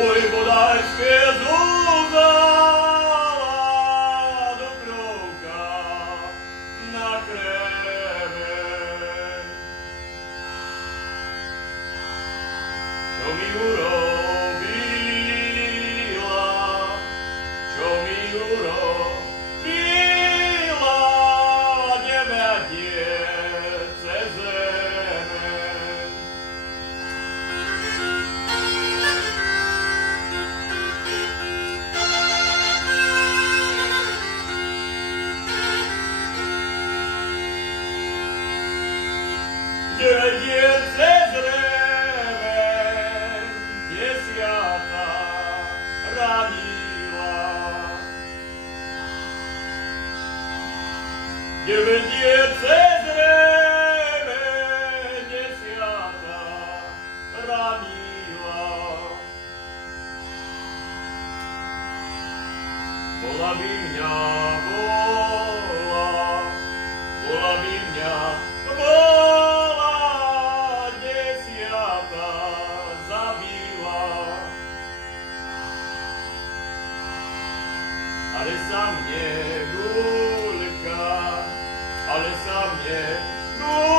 Ой, Будайське зузала Дубровка на кремень. Що ми уробила, що ми уробила, дев'ятєце земель. Дев'ятєце земель, десята родила. Дев'ятєце земель, десята родила. Була б ім'я, була б ім'я, була десята забила. Ale sam nie gulka, ale sam nie gulka.